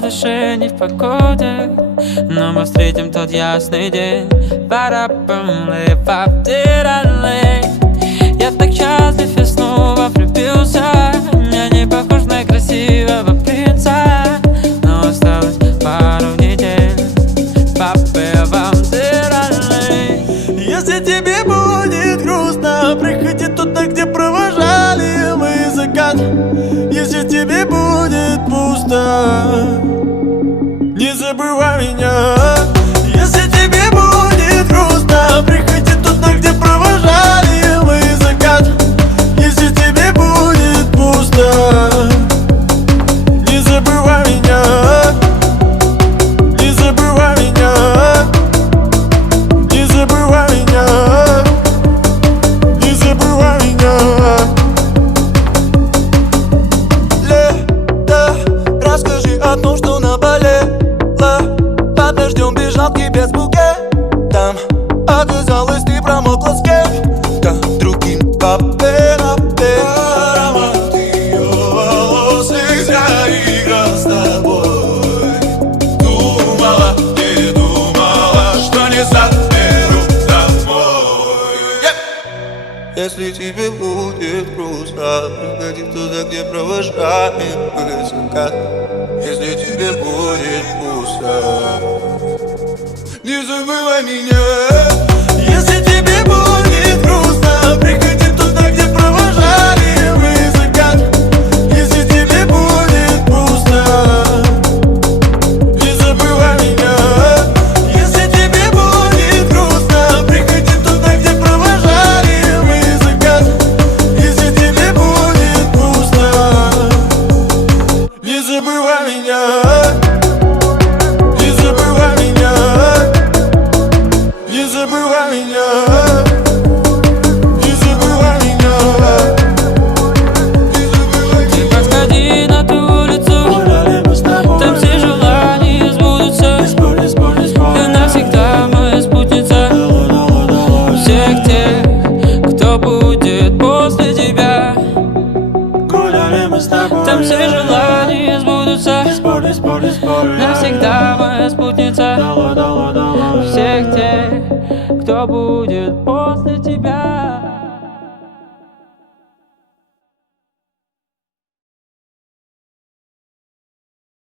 в душе, не в погоде, но мы встретим тот ясный день. Я так счастлив и снова влюбился. Я не похож на красивого принца, но осталось пару недель. Если тебе будет грустно, приходи туда, где провожали мы закат. Если тебе будет пусто, не забывай меня. Если тебе будет грустно, приходи туда, где провожали мы закат. Если тебе будет пусто, не забывай меня. Не забывай меня. Не забывай меня. Не забывай меня. Лето, расскажи о том, что наболело. Под дождем бежал к тебе с букетом. Оказалось, ты промокла с кем-то другим. Аромат ее волос нельзя играть с тобой. Думала, не думала, что не заберу домой. Если тебе будет грустно, приходи туда, где провожаем мы закат. Если тебе будет пусто, не забывай меня. Если тебе будет грустно, приходи туда, где провожали мы закат. Если тебе будет пусто, не забывай меня. Если тебе будет грустно, приходи туда, где провожали мы закат. Если тебе будет пусто, не забывай меня. Не забывай меня. Не забывай меня. Не забывай меня. Ты подходи на ту улицу, там все желания сбудутся. Ты навсегда моя спутница. Всех тех, кто будет после тебя, там все желания сбудутся. Навсегда моя спутница. Всех тех, кто будет после тебя.